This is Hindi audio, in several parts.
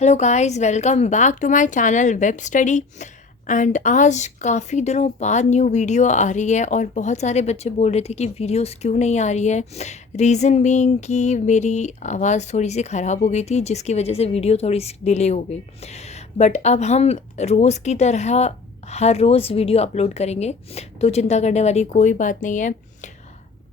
Hello guys, welcome back to my channel web study. And आज काफ़ी दिनों बाद न्यू वीडियो आ रही है और बहुत सारे बच्चे बोल रहे थे कि वीडियोस क्यों नहीं आ रही है। रीज़न बीइंग कि मेरी आवाज़ थोड़ी सी ख़राब हो गई थी, जिसकी वजह से वीडियो थोड़ी सी डिले हो गई। बट अब हम रोज़ की तरह हर रोज़ वीडियो अपलोड करेंगे, तो चिंता करने वाली कोई बात नहीं है।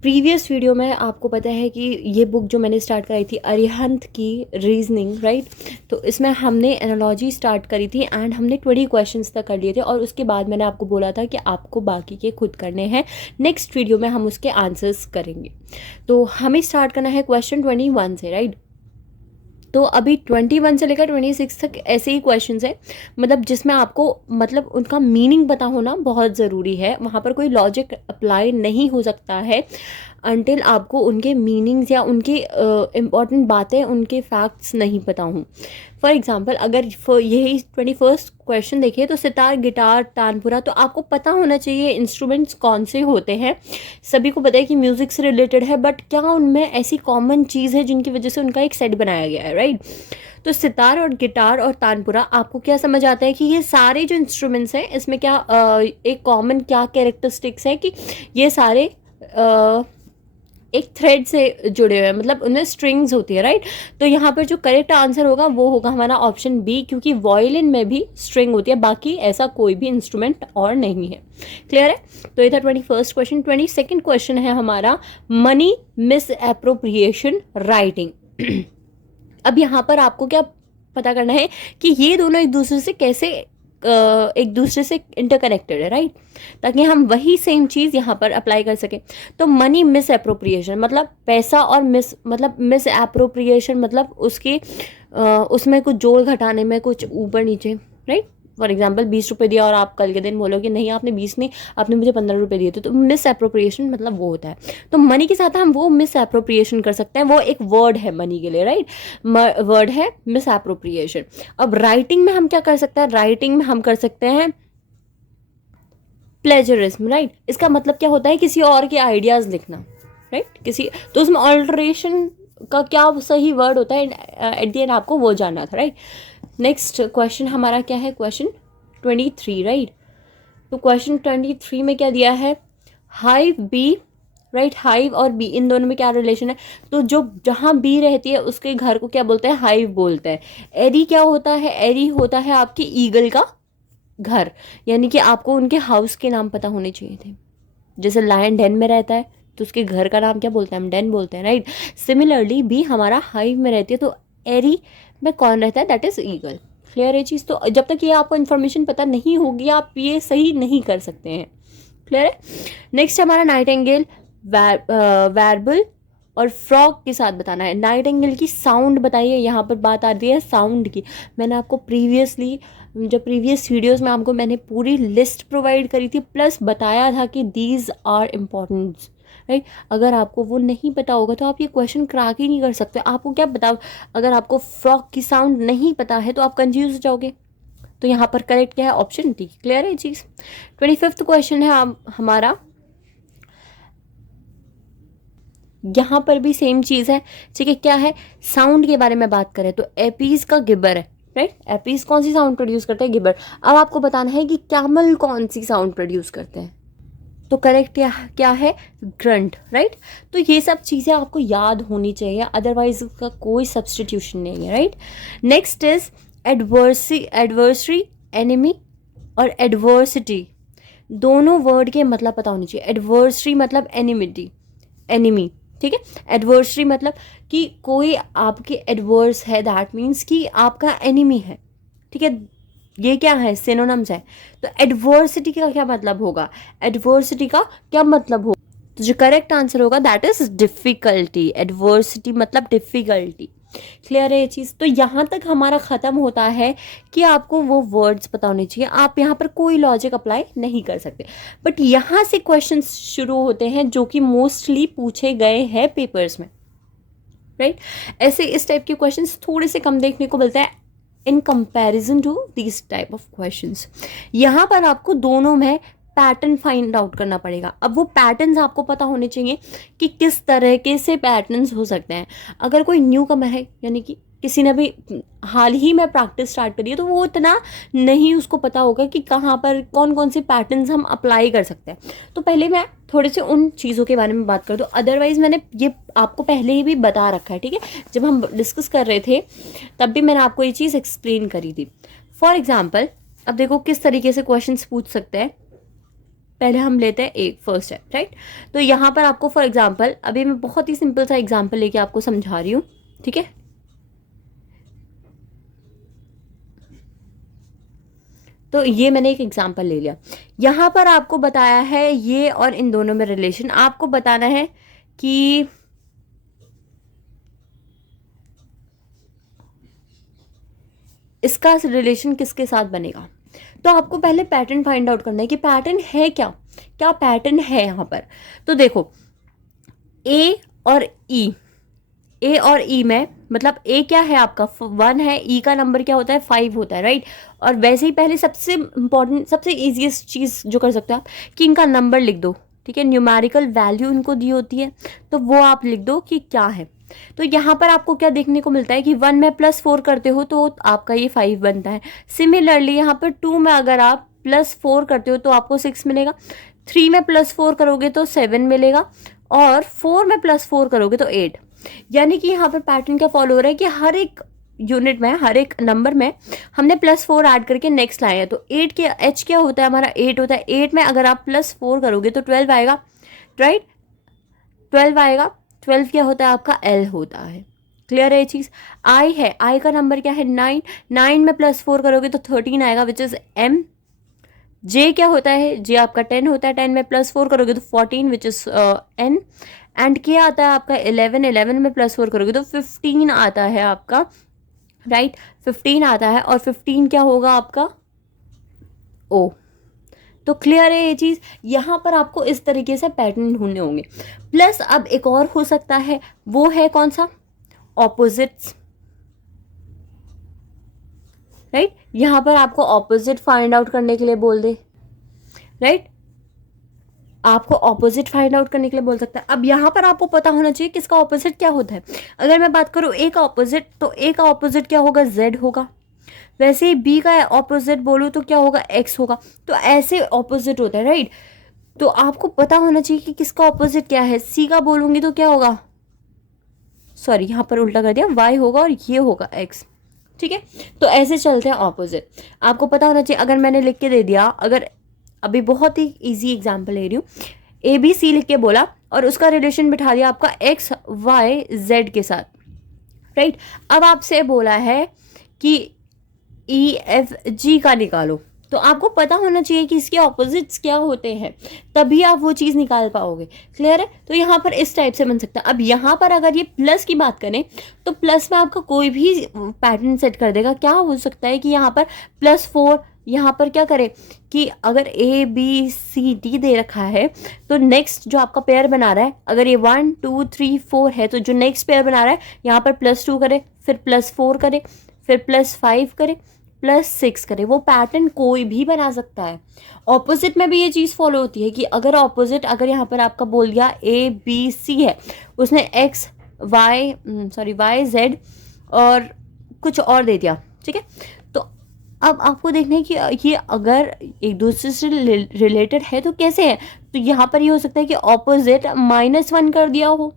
प्रीवियस वीडियो में आपको पता है कि ये बुक जो मैंने स्टार्ट कराई थी अरिहंत की रीजनिंग, राइट। तो इसमें हमने एनालॉजी स्टार्ट करी थी एंड हमने 20 क्वेश्चंस तक कर लिए थे और उसके बाद मैंने आपको बोला था कि आपको बाकी के खुद करने हैं। नेक्स्ट वीडियो में हम उसके आंसर्स करेंगे। तो हमें स्टार्ट करना है क्वेश्चन 21 से, राइट। तो अभी 21 से लेकर 26 तक ऐसे ही क्वेश्चंस है, मतलब जिसमें आपको मतलब उनका मीनिंग पता होना बहुत ज़रूरी है। वहाँ पर कोई लॉजिक अप्लाई नहीं हो सकता है अनटिल आपको उनके मीनिंग्स या उनकी इम्पॉर्टेंट बातें, उनके फैक्ट्स नहीं पता हों। फॉर एग्जांपल अगर यही 21st क्वेश्चन देखिए तो सितार, गिटार, तानपुरा, तो आपको पता होना चाहिए इंस्ट्रूमेंट्स कौन से होते हैं। सभी को पता है कि म्यूज़िक से रिलेटेड है, बट क्या उनमें ऐसी कॉमन चीज़ है जिनकी वजह से उनका एक सेट बनाया गया है, राइट। तो सितार और गिटार और तानपुरा, आपको क्या समझ आता है कि ये सारे जो इंस्ट्रूमेंट्स हैं इसमें क्या एक कॉमन क्या कैरेक्टरिस्टिक्स है कि ये सारे एक थ्रेड से जुड़े हुए हैं, मतलब उनमें स्ट्रिंग्स होती है, राइट। तो यहाँ पर जो करेक्ट आंसर होगा वो होगा हमारा ऑप्शन बी, क्योंकि वॉयलिन में भी स्ट्रिंग होती है, बाकी ऐसा कोई भी इंस्ट्रूमेंट और नहीं है। क्लियर है। तो ये था 21st क्वेश्चन। 22nd क्वेश्चन है हमारा मनी मिस एप्रोप्रिएशन राइटिंग। अब यहाँ पर आपको क्या पता करना है कि ये दोनों एक दूसरे से कैसे एक दूसरे से इंटरकनेक्टेड है, राइट, ताकि हम वही सेम चीज़ यहाँ पर अप्लाई कर सकें। तो मनी मिस एप्रोप्रिएशन मतलब पैसा, और मिस एप्रोप्रिएशन मतलब उसकी उसमें कुछ जोड़ घटाने में कुछ ऊपर नीचे, राइट। फॉर एग्जाम्पल 20 रुपये दिया और आप कल के दिन बोलोगे नहीं आपने 20 नहीं, आपने मुझे 15 रुपये दिए थे, तो मिस एप्रोप्रिएशन मतलब वो होता है। तो मनी के साथ हम वो मिस एप्रोप्रिएशन कर सकते हैं, वो एक वर्ड है मनी के लिए, राइट। वर्ड है मिस एप्रोप्रिएशन। अब राइटिंग में हम क्या कर सकते हैं, राइटिंग में हम कर सकते हैं प्लेजरिज्म, राइट। इसका मतलब क्या होता है, किसी और के आइडियाज़ लिखना, राइट। किसी तो उसमें ऑल्टरेशन का क्या सही वर्ड होता है, एट द एंड आपको वो जानना था, राइट। नेक्स्ट क्वेश्चन हमारा क्या है, क्वेश्चन 23, राइट। तो क्वेश्चन 23 में क्या दिया है, हाइव बी, राइट। हाइव और बी इन दोनों में क्या रिलेशन है, तो जो जहाँ बी रहती है उसके घर को क्या बोलते हैं, हाइव बोलते हैं। एरी क्या होता है, एरी होता है आपके ईगल का घर, यानी कि आपको उनके हाउस के नाम पता होने चाहिए थे। जैसे लायन डेन में रहता है तो उसके घर का नाम क्या बोलते हैं, हम डेन बोलते हैं, राइट। सिमिलरली बी हमारा हाइव में रहती है, तो एरी में कौन रहता है, दैट इज ईगल। क्लियर है चीज़। तो जब तक ये आपको इन्फॉर्मेशन पता नहीं होगी आप ये सही नहीं कर सकते हैं। क्लियर है। नेक्स्ट हमारा नाइटिंगेल, वर्बल और फ्रॉग के साथ बताना है। नाइटिंगेल की साउंड बताइए, यहाँ पर बात आती है साउंड की। मैंने आपको प्रीवियसली जो प्रीवियस वीडियोस में आपको मैंने पूरी लिस्ट प्रोवाइड करी थी, प्लस बताया था कि दीज आर इम्पॉर्टेंट, राइट। अगर आपको वो नहीं पता होगा तो आप ये क्वेश्चन क्रैक ही नहीं कर सकते। आपको क्या पता, अगर आपको फ्रॉग की साउंड नहीं पता है तो आप कंफ्यूज हो जाओगे। तो यहाँ पर करेक्ट क्या है, ऑप्शन डी। क्लियर है चीज़। 25th क्वेश्चन है हमारा, यहाँ पर भी सेम चीज़ है, ठीक है। क्या है, साउंड के बारे में बात करें तो एपीज का गिबर है, राइट। एपीज कौन सी साउंड प्रोड्यूस करते हैं, गिबर। अब आपको बताना है कि कैमल कौन सी साउंड प्रोड्यूस करते हैं, तो करेक्ट क्या है, ग्रंट, राइट। तो ये सब चीज़ें आपको याद होनी चाहिए, अदरवाइज का कोई सब्सटीट्यूशन नहीं है, right. Next is adversary, enemy और एडवर्सिटी, दोनों वर्ड के मतलब पता होनी चाहिए। एडवर्सरी मतलब एनिमिटी, एनिमी, ठीक है। एडवर्सरी मतलब कि कोई आपके एडवर्स है, दैट मीन्स कि आपका एनिमी है, ठीक है। ये क्या है, सिनोनिम्स है। तो एडवर्सिटी का क्या मतलब होगा, एडवर्सिटी का क्या मतलब होगा, तो जो करेक्ट आंसर होगा दैट इज डिफिकल्टी। एडवर्सिटी मतलब डिफिकल्टी। क्लियर है ये चीज़। तो यहाँ तक हमारा ख़त्म होता है कि आपको वो वर्ड्स पता होने चाहिए, आप यहाँ पर कोई लॉजिक अप्लाई नहीं कर सकते। बट यहाँ से क्वेश्चंस शुरू होते हैं जो कि मोस्टली पूछे गए हैं पेपर्स में, राइट। ऐसे इस टाइप के क्वेश्चंस थोड़े से कम देखने को मिलता है in comparison to this type of questions. यहाँ पर आपको दोनों में पैटर्न फाइंड आउट करना पड़ेगा। अब वो पैटर्न्स आपको पता होने चाहिए कि किस तरह के से पैटर्न्स हो सकते हैं। अगर कोई न्यू कमर है, यानी कि किसी ने भी हाल ही में प्रैक्टिस स्टार्ट करी है तो वो इतना नहीं उसको पता होगा कि कहाँ पर कौन कौन से पैटर्न्स हम अप्लाई कर सकते हैं। तो पहले मैं थोड़े से उन चीज़ों के बारे में बात कर दूँ, अदरवाइज़ मैंने ये आपको पहले ही भी बता रखा है, ठीक है। जब हम डिस्कस कर रहे थे तब भी मैंने आपको ये चीज़ एक्सप्लेन करी थी। फॉर एग्जाम्पल अब देखो किस तरीके से क्वेश्चन पूछ सकते हैं। पहले हम लेते हैं एक फर्स्ट स्टेप, राइट। तो यहाँ पर आपको फॉर एग्जाम्पल अभी मैं बहुत ही सिंपल सा एग्जाम्पल लेके आपको समझा रही हूँ, ठीक है। तो ये मैंने एक एग्जाम्पल ले लिया। यहाँ पर आपको बताया है ये और इन दोनों में रिलेशन आपको बताना है कि इसका रिलेशन किसके साथ बनेगा। तो आपको पहले पैटर्न फाइंड आउट करना है कि पैटर्न है क्या, क्या पैटर्न है यहाँ पर। तो देखो ए और ई, ए और ई में मतलब ए क्या है आपका 1 है, ई का नंबर क्या होता है 5 होता है, राइट। और वैसे ही पहले सबसे इंपॉर्टेंट सबसे ईजीएस्ट चीज़ जो कर सकते हो आप कि इनका नंबर लिख दो, ठीक है। न्यूमेरिकल वैल्यू इनको दी होती है तो वो आप लिख दो कि क्या है। तो यहाँ पर आपको क्या देखने को मिलता है कि 1 में +4 करते हो तो आपका ये 5 बनता है। सिमिलरली यहाँ पर 2 में अगर आप +4 करते हो तो आपको 6 मिलेगा, 3 में +4 करोगे तो 7 मिलेगा, और 4 में +4 करोगे तो 8। यानी कि यहाँ पर पैटर्न क्या फॉलो हो रहा है कि हर एक यूनिट में हर एक नंबर में हमने +4 ऐड करके नेक्स्ट लाए हैं। तो 8 के एच क्या होता है हमारा 8 होता है, 8 में अगर आप +4 करोगे तो 12 आएगा, राइट। 12 आएगा, 12 क्या होता है आपका एल होता है। क्लियर है ये चीज़। आई है, आई का नंबर क्या है 9, 9 में +4 करोगे तो 13 आएगा विच इज़ एम। जे क्या होता है, जे आपका 10 होता है, 10 में +4 करोगे तो 14 विच इज एन। एंड क्या आता है आपका 11, 11 में +4 करोगे तो 15 आता है आपका, राइट। 15 आता है और 15 क्या होगा आपका ओ। तो क्लियर है ये चीज़। यहाँ पर आपको इस तरीके से पैटर्न ढूंढने होंगे। प्लस अब एक और हो सकता है, वो है कौन सा, ऑपोजिट्स, राइट। यहाँ पर आपको ऑपोजिट फाइंड आउट करने के लिए बोल दे, राइट। आपको ऑपोजिट फाइंड आउट करने के लिए बोल सकता है। अब यहाँ पर आपको पता होना चाहिए किसका ऑपोजिट क्या होता है। अगर मैं बात करूँ ए का ऑपोजिट तो ए का ऑपोजिट क्या होगा, जेड होगा। वैसे ही बी का ऑपोजिट बोलूँ तो क्या होगा, एक्स होगा। तो ऐसे ऑपोजिट होता है, राइट। तो आपको पता होना चाहिए कि किसका ऑपोजिट क्या है। सी का बोलूँगी तो क्या होगा, सॉरी यहाँ पर उल्टा कर दिया, वाई होगा और ये होगा एक्स, ठीक है। तो ऐसे चलते हैं ऑपोजिट। आपको पता होना चाहिए, अगर मैंने लिख के दे दिया, अगर अभी बहुत ही इजी एग्जांपल ले रही हूँ, ए बी सी लिख के बोला और उसका रिलेशन बिठा दिया आपका एक्स वाई जेड के साथ, राइट। अब आपसे बोला है कि ई एफ जी का निकालो, तो आपको पता होना चाहिए कि इसके ऑपोजिट्स क्या होते हैं, तभी आप वो चीज़ निकाल पाओगे। क्लियर है। तो यहाँ पर इस टाइप से बन सकता है। अब यहाँ पर अगर ये प्लस की बात करें तो प्लस में आपका कोई भी पैटर्न सेट कर देगा। क्या हो सकता है कि यहाँ पर +4, यहाँ पर क्या करें कि अगर ए बी सी डी दे रखा है तो नेक्स्ट जो आपका पेयर बना रहा है, अगर ये 1 2 3 4 है तो जो नेक्स्ट पेयर बना रहा है यहाँ पर +2 करे, फिर +4 करे, फिर +5 करे, +6 करे। वो पैटर्न कोई भी बना सकता है। ऑपोजिट में भी ये चीज़ फॉलो होती है कि अगर ऑपोजिट, अगर यहाँ पर आपका बोल दिया ए बी सी है, उसने एक्स वाई वाई जेड और कुछ और दे दिया, ठीक है। तो अब आपको देखना है कि ये अगर एक दूसरे से रिलेटेड है तो कैसे है। तो यहाँ पर ये हो सकता है कि ऑपोजिट -1 कर दिया हो,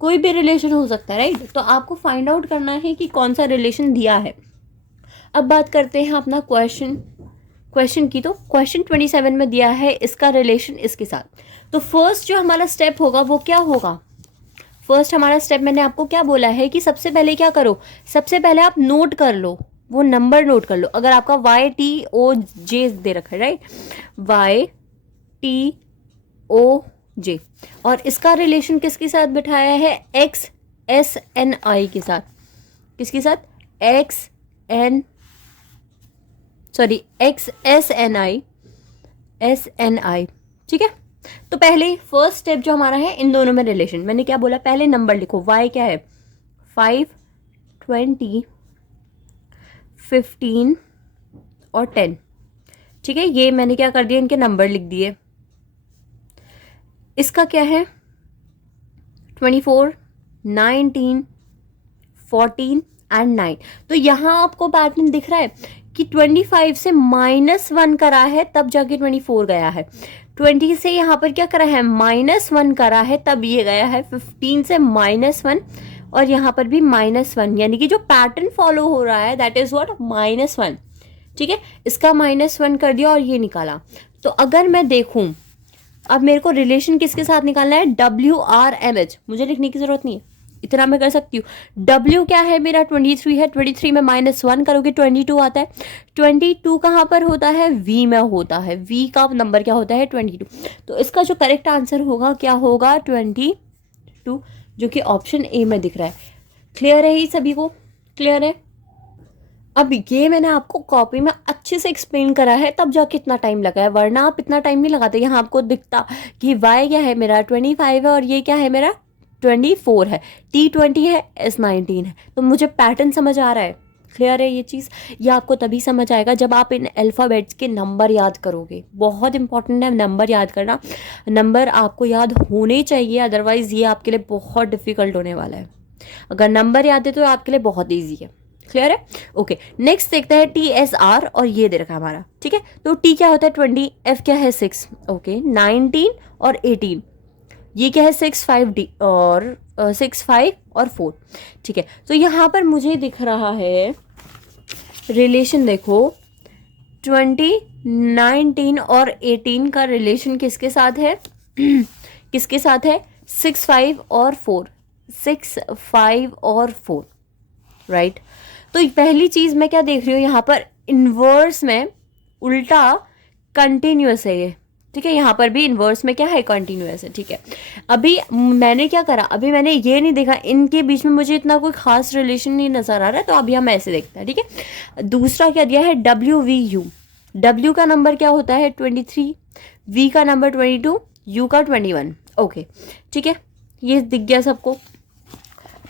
कोई भी रिलेशन हो सकता है, राइट। तो आपको फाइंड आउट करना है कि कौन सा रिलेशन दिया है। अब बात करते हैं अपना क्वेश्चन की। तो क्वेश्चन 27 में दिया है इसका रिलेशन इसके साथ। तो फर्स्ट जो हमारा स्टेप होगा वो क्या होगा, फर्स्ट हमारा स्टेप मैंने आपको क्या बोला है कि सबसे पहले क्या करो, सबसे पहले आप नोट कर लो, वो नंबर नोट कर लो। अगर आपका वाई टी ओ जे दे रखा है, राइट, वाई टी ओ जे, और इसका रिलेशन किसके साथ बिठाया है, एक्स एस एन आई के साथ। किसके साथ, एक्स एस एन आई, ठीक है। तो पहले फर्स्ट स्टेप जो हमारा है इन दोनों में रिलेशन, मैंने क्या बोला, पहले नंबर लिखो। y क्या है 5 20 15 और 10, ठीक है। ये मैंने क्या कर दिया, इनके नंबर लिख दिए। इसका क्या है 24 19 14 एंड 9। तो यहाँ आपको पैटर्न दिख रहा है कि 25 से -1 करा है तब जाके 24 गया है, 20 से यहाँ पर क्या करा है -1 करा है तब ये गया है 15 से -1, और यहाँ पर भी -1, यानी कि जो पैटर्न फॉलो हो रहा है दैट इज व्हाट -1। ठीक है, इसका -1 कर दिया और ये निकाला। तो अगर मैं देखूं, अब मेरे को रिलेशन किसके साथ निकालना है, WRMH, मुझे लिखने की जरूरत नहीं है, इतना मैं कर सकती हूँ। W क्या है मेरा 23 है, 23 में -1 करोगे 22 आता है। 22 कहाँ पर होता है, V में होता है, V का नंबर क्या होता है 22। तो इसका जो करेक्ट आंसर होगा क्या होगा 22, जो कि ऑप्शन ए में दिख रहा है। क्लियर है ये सभी को, क्लियर है। अब ये मैंने आपको कॉपी में अच्छे से एक्सप्लेन करा है तब जाके इतना टाइम लगा है, वरना आप इतना टाइम नहीं लगाते। यहाँ आपको दिखता कि y क्या है मेरा 25 है और ये क्या है मेरा 24 है, T20 है, S19 है। तो मुझे पैटर्न समझ आ रहा है, क्लियर है ये चीज़। ये आपको तभी समझ आएगा जब आप इन अल्फ़ाबेट्स के नंबर याद करोगे। बहुत इंपॉर्टेंट है नंबर याद करना, नंबर आपको याद होने चाहिए, अदरवाइज़ ये आपके लिए बहुत डिफ़िकल्ट होने वाला है। अगर नंबर याद है तो आपके लिए बहुत ईजी है, क्लियर है। ओके, नेक्स्ट देखते हैं TSR, और ये दे रखा है हमारा। ठीक है, तो T क्या होता है 20, F क्या है 6, ओके 19 और 18, ये क्या है 6 5 D और 6 5 और 4। ठीक है, तो यहाँ पर मुझे दिख रहा है रिलेशन, देखो 20, 19 और 18 का रिलेशन किसके साथ है किसके साथ है 6 5 और 4, 6 5 और 4, राइट। तो पहली चीज मैं क्या देख रही हूँ यहाँ पर, इनवर्स में उल्टा कंटिन्यूअस है ये। ठीक है, यहाँ पर भी इनवर्स में क्या है कंटिन्यूअस है। ठीक है, अभी मैंने क्या करा, अभी मैंने ये नहीं देखा, इनके बीच में मुझे इतना कोई खास रिलेशन नहीं नजर आ रहा है, तो अभी हम ऐसे देखते हैं। ठीक है, दूसरा क्या दिया है WVU, W का नंबर क्या होता है 23, V का नंबर 22, U का 21। ओके, ठीक है, ये दिख गया सबको।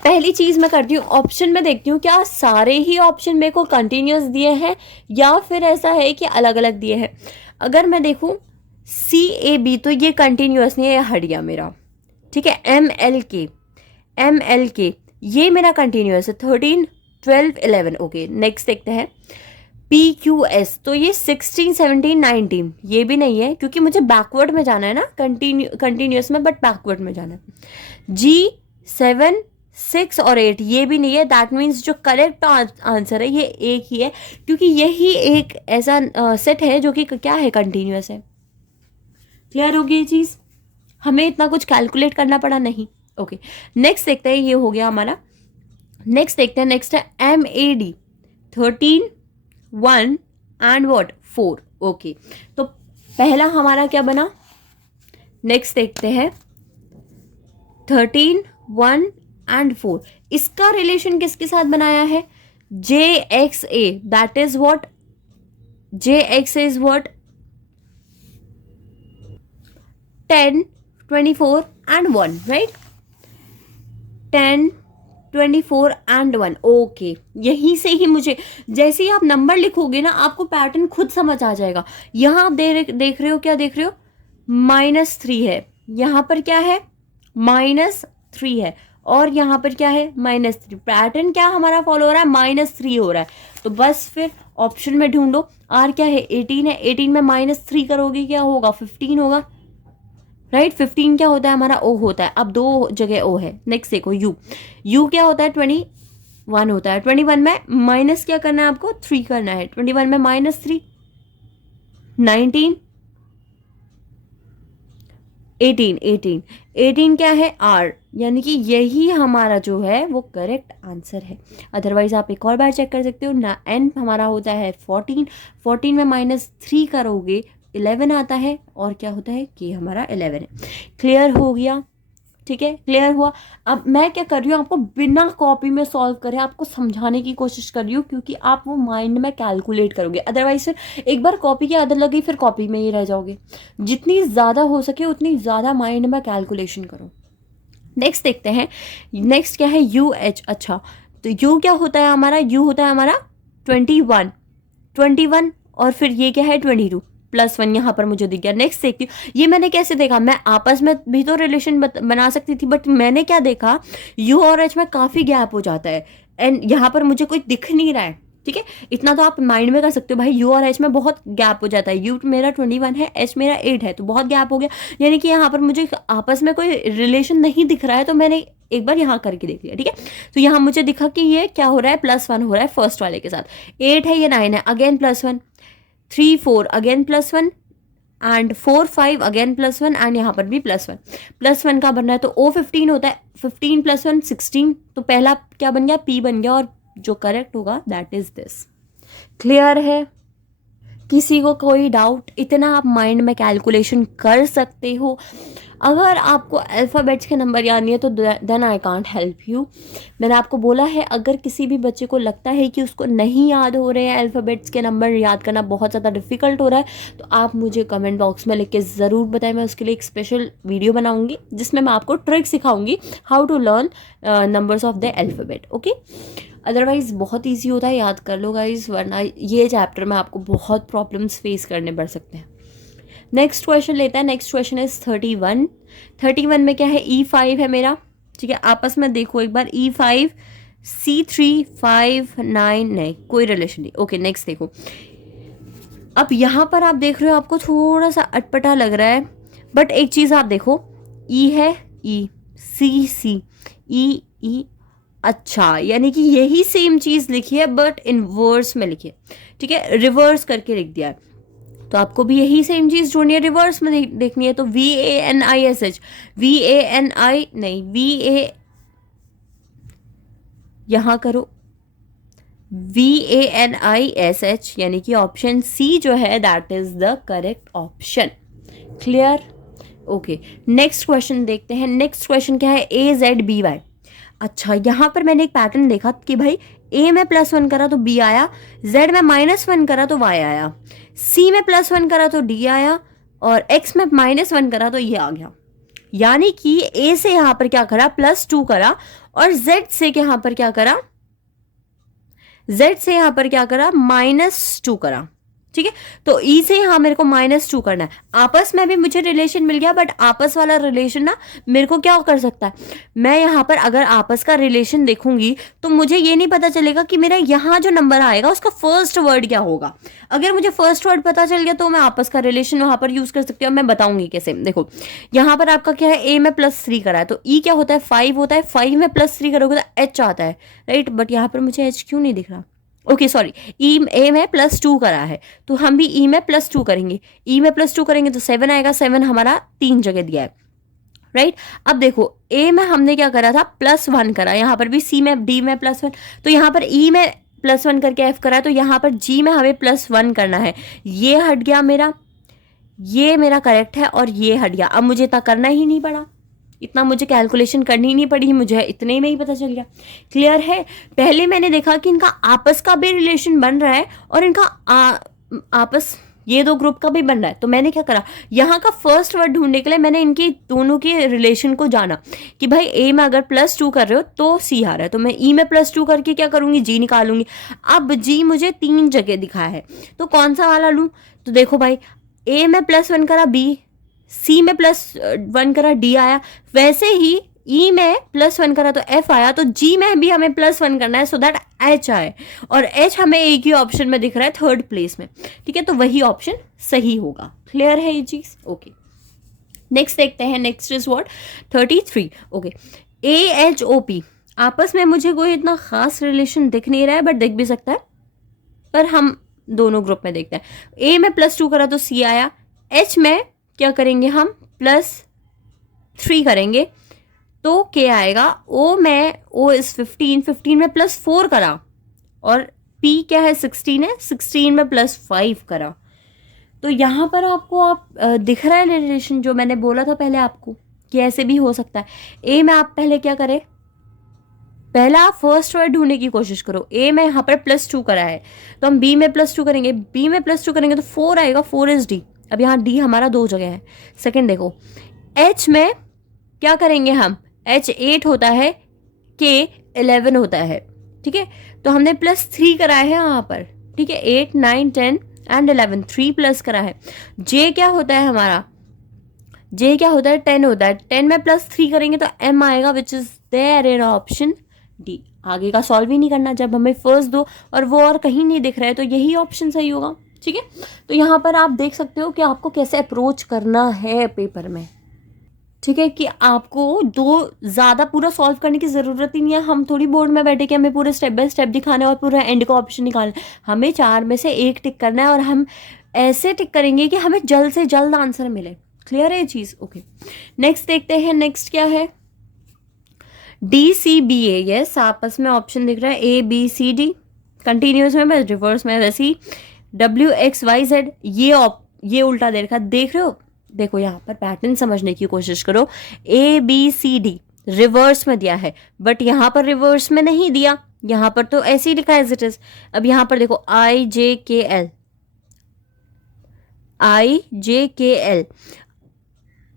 पहली चीज मैं करती हूँ, ऑप्शन में देखती हूँ क्या सारे ही ऑप्शन मेरे को कंटिन्यूअस दिए हैं या फिर ऐसा है कि अलग अलग दिए हैं। अगर मैं देखूँ CAB तो ये कंटिन्यूअस नहीं है, ये हट गया मेरा। ठीक है, MLK ये मेरा कंटिन्यूअस है 13 12 11। ओके, नेक्स्ट देखते हैं PQS, तो ये 16 17 19, ये भी नहीं है क्योंकि मुझे बैकवर्ड में जाना है ना, कंटिन्यूअस में, बट बैकवर्ड में जाना है। G7 6 और 8, ये भी नहीं है। दैट मीन्स जो करेक्ट आंसर है ये एक ही है, क्योंकि यही एक ऐसा सेट है जो कि क्या है कंटिन्यूअस है। क्लियर होगी ये चीज़, हमें इतना कुछ कैलकुलेट करना पड़ा नहीं। ओके, नेक्स्ट देखते हैं, ये हो गया हमारा। नेक्स्ट देखते हैं, नेक्स्ट है MAD 13 1 एंड व्हाट 4। ओके, तो पहला हमारा क्या बना, नेक्स्ट देखते हैं 13 1 एंड 4, इसका रिलेशन किसके साथ बनाया है JXA, that is what JXA is what 10 24 and 1, right, 10 24 and 1। Okay, यहीं से ही मुझे, जैसे ही आप नंबर लिखोगे ना आपको पैटर्न खुद समझ आ जाएगा। यहाँ आप देख रहे हो, क्या देख रहे हो, -3 है, यहाँ पर क्या है -3 है, और यहाँ पर क्या है -3। पैटर्न क्या हमारा फॉलो हो रहा है, -3 हो रहा है। तो बस फिर ऑप्शन में ढूंढो, R क्या है 18 है, 18 में -3 करोगे क्या होगा 15 होगा, राइट। 15 क्या होता है हमारा O होता है, अब 2 जगह O है। नेक्स्ट देखो U क्या होता है 21 होता है, 21 में माइनस क्या करना है आपको 3 करना है, 21 में -3, 19 18 क्या है R, यानी कि यही हमारा जो है वो करेक्ट आंसर है। अदरवाइज आप एक और बार चेक कर सकते हो ना। N हमारा होता है 14 में -3 करोगे 11 आता है, और क्या होता है कि हमारा 11 है। क्लियर हो गया, ठीक है, क्लियर हुआ। अब मैं क्या कर रही हूँ, आपको बिना कॉपी में सॉल्व करे आपको समझाने की कोशिश कर रही हूँ, क्योंकि आप वो माइंड में कैलकुलेट करोगे। अदरवाइज फिर एक बार कॉपी की आदत लगी फिर कॉपी में ही रह जाओगे। जितनी ज़्यादा हो सके उतनी ज़्यादा माइंड में कैलकुलेशन करो। नेक्स्ट देखते हैं, नेक्स्ट क्या है UH। अच्छा, तो U क्या होता है हमारा, U होता है हमारा 21 और फिर ये क्या है 22 +1 यहाँ पर मुझे दिख गया। नेक्स्ट देखती हूँ, ये मैंने कैसे देखा, मैं आपस में भी तो रिलेशन बना सकती थी, बट मैंने क्या देखा U और H में काफ़ी गैप हो जाता है। एंड यहाँ पर मुझे कोई दिख नहीं रहा है, ठीक है। इतना तो आप माइंड में कर सकते हो भाई, यू और एच में बहुत गैप हो जाता है, यू मेरा 21 है, एच मेरा 8 है, तो बहुत गैप हो गया, यानी कि यहाँ पर मुझे आपस में कोई रिलेशन नहीं दिख रहा है, तो मैंने एक बार यहाँ करके देख लिया, ठीक है। तो यहाँ मुझे दिखा कि ये क्या हो रहा है, +1 हो रहा है फर्स्ट वाले के साथ, 8 है, ये 9 है, again +1, 3 4 again +1 and 4 5 again +1 and यहाँ पर भी +1 का बन रहा है, तो O15 होता है, 15 + 1 16, तो पहला क्या बन गया, P बन गया, और जो करेक्ट होगा दैट इज दिस। क्लियर है? किसी को कोई डाउट? इतना आप माइंड में कैलकुलेशन कर सकते हो। अगर आपको अल्फ़ाबेट्स के नंबर याद नहीं है तो then I can't help you. मैंने आपको बोला है, अगर किसी भी बच्चे को लगता है कि उसको नहीं याद हो रहे हैं अल्फ़ाबेट्स के नंबर, याद करना बहुत ज़्यादा डिफ़िकल्ट हो रहा है, तो आप मुझे कमेंट बॉक्स में लिख के ज़रूर बताएं। मैं उसके लिए एक स्पेशल वीडियो बनाऊंगी जिसमें मैं आपको ट्रिक सिखाऊंगी how to learn numbers of the alphabet, okay. Otherwise बहुत ईजी होता है, याद कर लो गाइज, वरना ये चैप्टर में आपको बहुत प्रॉब्लम्स फेस करने पड़ सकते हैं। नेक्स्ट क्वेश्चन लेता है। नेक्स्ट क्वेश्चन इज 31 में क्या है, E5 है मेरा, ठीक है। आपस में देखो एक बार, E5 C3 5 9, नहीं कोई रिलेशन नहीं, ओके। नेक्स्ट देखो, अब यहाँ पर आप देख रहे हो आपको थोड़ा सा अटपटा लग रहा है, बट एक चीज़ आप देखो, E है, E C C E E, अच्छा, यानी कि यही सेम चीज़ लिखी है बट इनवर्स में लिखी है, ठीक है, रिवर्स करके लिख दिया है। तो आपको भी यही सेम चीज़ ढूंढनी है, रिवर्स में देखनी है, तो VANISH, VANI नहीं, VA यहाँ करो, VANISH, यानी कि ऑप्शन सी जो है that is the correct option. Clear? Okay, next question देखते हैं। नेक्स्ट क्वेश्चन क्या है, AZBY। अच्छा, यहाँ पर मैंने एक पैटर्न देखा कि भाई A में +1 करा तो B आया, Z में -1 करा तो Y आया, C में +1 करा तो D आया, और X में -1 करा तो ये आ गया। यानी कि A से यहाँ पर क्या करा, +2 करा, और Z से यहाँ पर क्या करा, Z से यहाँ पर क्या करा, -2 करा, ठीक है। तो E से यहाँ मेरे को -2 करना है। आपस में भी मुझे रिलेशन मिल गया, बट आपस वाला रिलेशन ना मेरे को क्या कर सकता है, मैं यहाँ पर अगर आपस का रिलेशन देखूंगी तो मुझे ये नहीं पता चलेगा कि मेरा यहाँ जो नंबर आएगा उसका फर्स्ट वर्ड क्या होगा। अगर मुझे फर्स्ट वर्ड पता चल गया तो मैं आपस का रिलेशन वहाँ पर यूज कर सकती हूँ। मैं बताऊंगी कैसे। देखो यहाँ पर आपका क्या है, A में +3 करा है, तो E क्या होता है, 5 होता है, 5 में +3 करोगे तो H आता है, राइट। बट यहाँ पर मुझे H क्यों नहीं दिख रहा, ओके सॉरी, A में +2 करा है, तो हम भी E में +2 करेंगे, E में +2 करेंगे तो 7 आएगा, 7 हमारा 3 जगह दिया है, राइट। अब देखो A में हमने क्या करा था, +1 करा, यहाँ पर भी C में D में +1, तो यहाँ पर E में +1 करके F करा है, तो यहाँ पर G में हमें +1 करना है। ये हट गया मेरा, ये मेरा करेक्ट है, और ये हट गया। अब मुझे इतना करना ही नहीं पड़ा, इतना मुझे कैलकुलेशन करनी नहीं पड़ी, मुझे इतने में ही पता चल गया। क्लियर है? पहले मैंने देखा कि इनका आपस का भी रिलेशन बन रहा है और इनका आपस ये दो ग्रुप का भी बन रहा है, तो मैंने क्या करा, यहाँ का फर्स्ट वर्ड ढूंढने के लिए मैंने इनके दोनों के रिलेशन को जाना कि भाई A में अगर +2 कर रहे हो तो C आ रहा है, तो मैं E में +2 करके क्या करूँगी, G निकालूंगी। अब G मुझे 3 जगह दिखाया है, तो कौन सा वाला लूँ, तो देखो भाई A में +1 करा B, C में +1 करा D आया, वैसे ही E में +1 करा तो F आया, तो G में भी हमें +1 करना है सो दैट H आए, और H हमें एक ही ऑप्शन में दिख रहा है, थर्ड प्लेस में, ठीक है, तो वही ऑप्शन सही होगा। क्लियर है ये चीज? ओके, नेक्स्ट देखते हैं। Next is what, 33। Okay, AHOP, आपस में मुझे कोई इतना खास रिलेशन दिख नहीं रहा है, बट दिख भी सकता है, पर हम दोनों ग्रुप में देखते हैं। A में +2 करा तो C आया, H में क्या करेंगे हम, +3 करेंगे तो K आएगा, O में O इज 15 में +4 करा, और P क्या है, 16 है, 16 में +5 करा। तो यहाँ पर आपको दिख रहा है रिलेशन जो मैंने बोला था पहले आपको कि ऐसे भी हो सकता है। A में आप पहले क्या करें, पहला आप फर्स्ट वर्ड ढूंढने की कोशिश करो। A में यहाँ पर +2 करा है, तो हम B में +2 करेंगे, B में +2 करेंगे तो 4 आएगा, 4 इज D। अब यहाँ D हमारा 2 जगह है। सेकंड देखो, H में क्या करेंगे हम, H 8 होता है, K 11 होता है, ठीक है, तो हमने +3 करा है यहाँ पर, ठीक है, 8 9 10 एंड 11, 3 प्लस करा है। J क्या होता है हमारा, J क्या होता है, 10 होता है, 10 में +3 करेंगे तो M आएगा, which is there in option D। आगे का सॉल्व ही नहीं करना। जब हमें फर्स्ट दो और वो और कहीं नहीं दिख रहा है तो यही ऑप्शन सही होगा। ठीक है, तो यहाँ पर आप देख सकते हो कि आपको कैसे अप्रोच करना है पेपर में। ठीक है, कि आपको दो ज़्यादा पूरा सॉल्व करने की ज़रूरत ही नहीं है। हम थोड़ी बोर्ड में बैठे कि हमें पूरे स्टेप बाय स्टेप दिखाना है और पूरा एंड का ऑप्शन निकालना है। हमें 4 में से 1 टिक करना है और हम ऐसे टिक करेंगे कि हमें जल्द से जल्द आंसर मिले। क्लियर है ये चीज़? ओके, नेक्स्ट देखते हैं। नेक्स्ट क्या है? DCBA। यस, आपस में ऑप्शन दिख रहा है ABCD, कंटिन्यूस में, बस रिवर्स में वैसे ही WXYZ। ये उल्टा दे रखा, देख रहे हो? देखो यहाँ पर पैटर्न समझने की कोशिश करो। ABCD रिवर्स में दिया है, बट यहाँ पर रिवर्स में नहीं दिया, यहाँ पर तो ऐसे ही लिखा है एज इट इज। अब यहाँ पर देखो IJKL,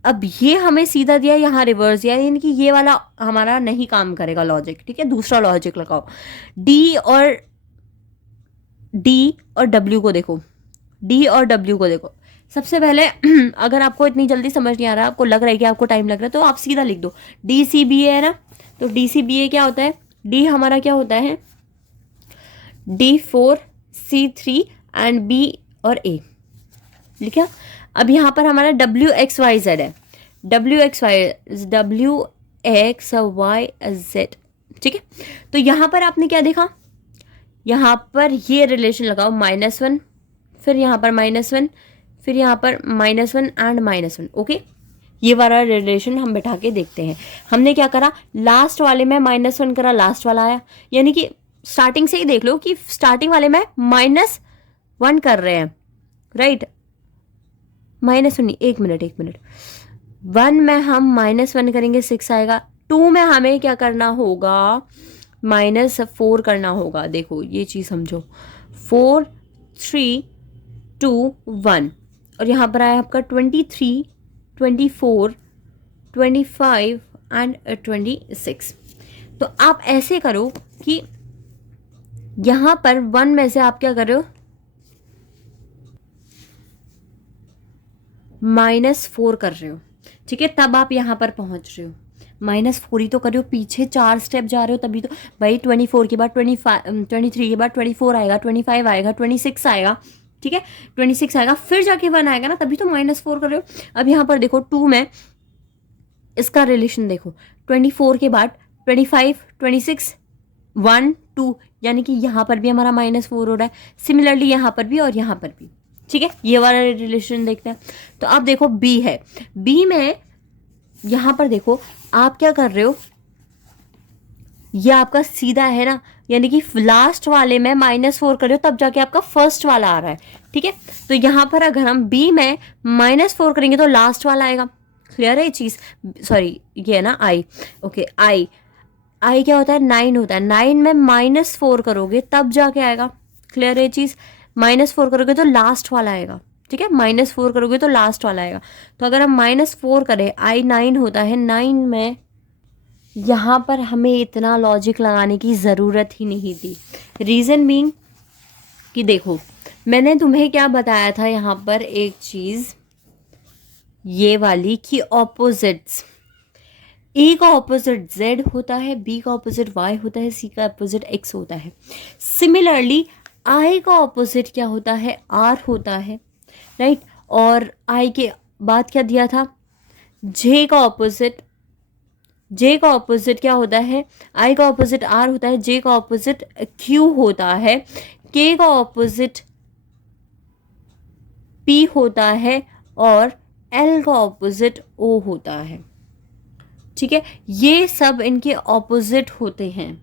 अब ये हमें सीधा दिया, यहाँ रिवर्स दिया, यानी कि ये वाला हमारा नहीं काम करेगा लॉजिक। ठीक है, दूसरा लॉजिक लगाओ। D और W को देखो, सबसे पहले अगर आपको इतनी जल्दी समझ नहीं आ रहा, आपको लग रहा है कि आपको टाइम लग रहा है, तो आप सीधा लिख दो DCBA है ना। तो DCBA क्या होता है? D हमारा क्या होता है? D4 C3 एंड B और A लिखा। अब यहाँ पर हमारा WXYZ है, WXYZ। ठीक है, तो यहाँ पर आपने क्या देखा? यहाँ पर ये रिलेशन लगाओ, -1, फिर यहाँ पर -1, फिर यहाँ पर -1 एंड -1। ओके, ये वाला रिलेशन हम बैठा के देखते हैं। हमने क्या करा? लास्ट वाले में -1 करा, लास्ट वाला आया। यानी कि स्टार्टिंग से ही देख लो कि स्टार्टिंग वाले में -1 कर रहे हैं, राइट? -1, एक मिनट, 1 में हम -1 करेंगे, 6 आएगा। 2 में हमें क्या करना होगा? -4 करना होगा। देखो ये चीज़ समझो, 4 3 2 1, और यहाँ पर आया आपका 23 24 25 एंड 26। तो आप ऐसे करो कि यहाँ पर 1 में से आप क्या कर रहे हो? -4 कर रहे हो। ठीक है, तब आप यहाँ पर पहुँच रहे हो। -4 ही तो कर रहे हो, पीछे 4 स्टेप जा रहे हो, तभी तो भाई 24 के बाद 23 के बाद 24 आएगा, 25 आएगा, 26 आएगा। ठीक है, 26 आएगा, फिर जाके 1 आएगा ना, तभी तो -4 कर रहे हो। अब यहाँ पर देखो 2 में इसका रिलेशन देखो, 24 के बाद 25 26 1 2, यानी कि यहाँ पर भी हमारा -4 हो रहा है। सिमिलरली यहाँ पर भी और यहाँ पर भी। ठीक है, ये वाला रिलेशन देखते हैं। तो अब देखो B है, B में यहाँ पर देखो आप क्या कर रहे हो? ये आपका सीधा है ना, यानी कि लास्ट वाले में -4 कर रहे हो, तब जाके आपका फर्स्ट वाला आ रहा है। ठीक है, तो यहाँ पर अगर हम B में -4 करेंगे तो लास्ट वाला आएगा। क्लियर है ये चीज़? सॉरी, ये है ना I। ओके, I क्या होता है? 9 होता है। 9 में -4 करोगे तब जाके आएगा। क्लियर है ये चीज़? -4 करोगे तो लास्ट वाला आएगा। ठीक है, -4 करोगे तो लास्ट वाला आएगा। तो अगर हम -4 करें, I 9 होता है, 9 में यहाँ पर हमें इतना लॉजिक लगाने की ज़रूरत ही नहीं थी। रीज़न बीइंग कि देखो मैंने तुम्हें क्या बताया था यहाँ पर एक चीज़ ये वाली, कि ऑपोजिट्स, A का ऑपोजिट Z होता है, B का ऑपोजिट Y होता है, C का ऑपोजिट X होता है। सिमिलरली I का ऑपोजिट क्या होता है? R होता है, राइट? और I के बाद क्या दिया था? J का ऑपोजिट क्या होता है? I का ऑपोजिट R होता है, J का ऑपोजिट Q होता है, K का ऑपोजिट P होता है और L का ऑपोजिट O होता है। ठीक है, ये सब इनके ऑपोजिट होते हैं।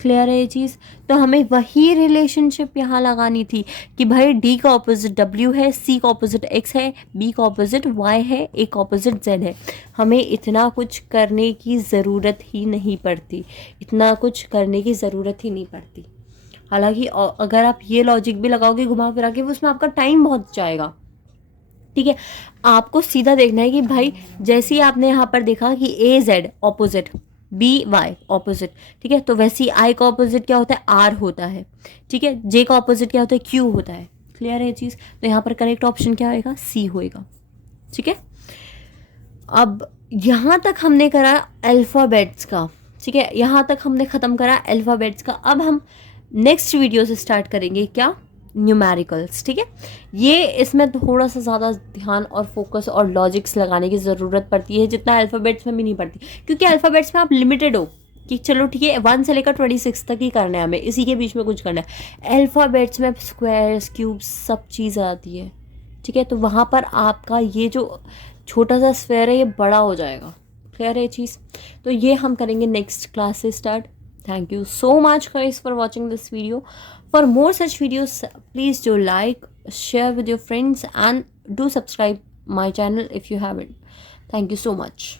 क्लियर है ये चीज़? तो हमें वही रिलेशनशिप यहाँ लगानी थी कि भाई D का ऑपोजिट W है, C का ऑपोजिट X है, B का ऑपोजिट Y है, A का ऑपोजिट Z है। हमें इतना कुछ करने की ज़रूरत ही नहीं पड़ती, हालांकि अगर आप ये लॉजिक भी लगाओगे घुमा फिरा के, उसमें आपका टाइम बहुत जाएगा। ठीक है, आपको सीधा देखना है कि भाई जैसे ही आपने यहाँ पर देखा कि AZ ऑपोजिट, BY ऑपोजिट, ठीक है, तो वैसे ही I का ऑपोजिट क्या होता है? R होता है। ठीक है, J का ऑपोजिट क्या होता है? Q होता है। क्लियर है ये चीज़? तो यहाँ पर करेक्ट ऑप्शन क्या होएगा? C होएगा। ठीक है, अब यहाँ तक हमने करा अल्फ़ाबेट्स का। ठीक है, यहाँ तक हमने ख़त्म करा अल्फ़ाबेट्स का। अब हम नेक्स्ट वीडियो से स्टार्ट करेंगे क्या, न्यूमेरिकल्स। ठीक है, ये इसमें थोड़ा सा ज़्यादा ध्यान और फोकस और लॉजिक्स लगाने की ज़रूरत पड़ती है, जितना अल्फ़ाबेट्स में भी नहीं पड़ती, क्योंकि अल्फ़ाबेट्स में आप लिमिटेड हो कि चलो ठीक है 1 से लेकर 26 तक ही करना है हमें, इसी के बीच में कुछ करना है। अल्फ़ाबेट्स में स्क्वायर्स, क्यूब्स, सब चीज़ आती है। ठीक है, तो वहाँ पर आपका ये जो छोटा सा स्फेयर है ये बड़ा हो जाएगा। क्लियर है ये चीज़? तो ये हम करेंगे नेक्स्ट क्लास से start. Thank you so much guys for watching this video. For more such videos, please do like, share with your friends and do subscribe my channel if you haven't. Thank you so much.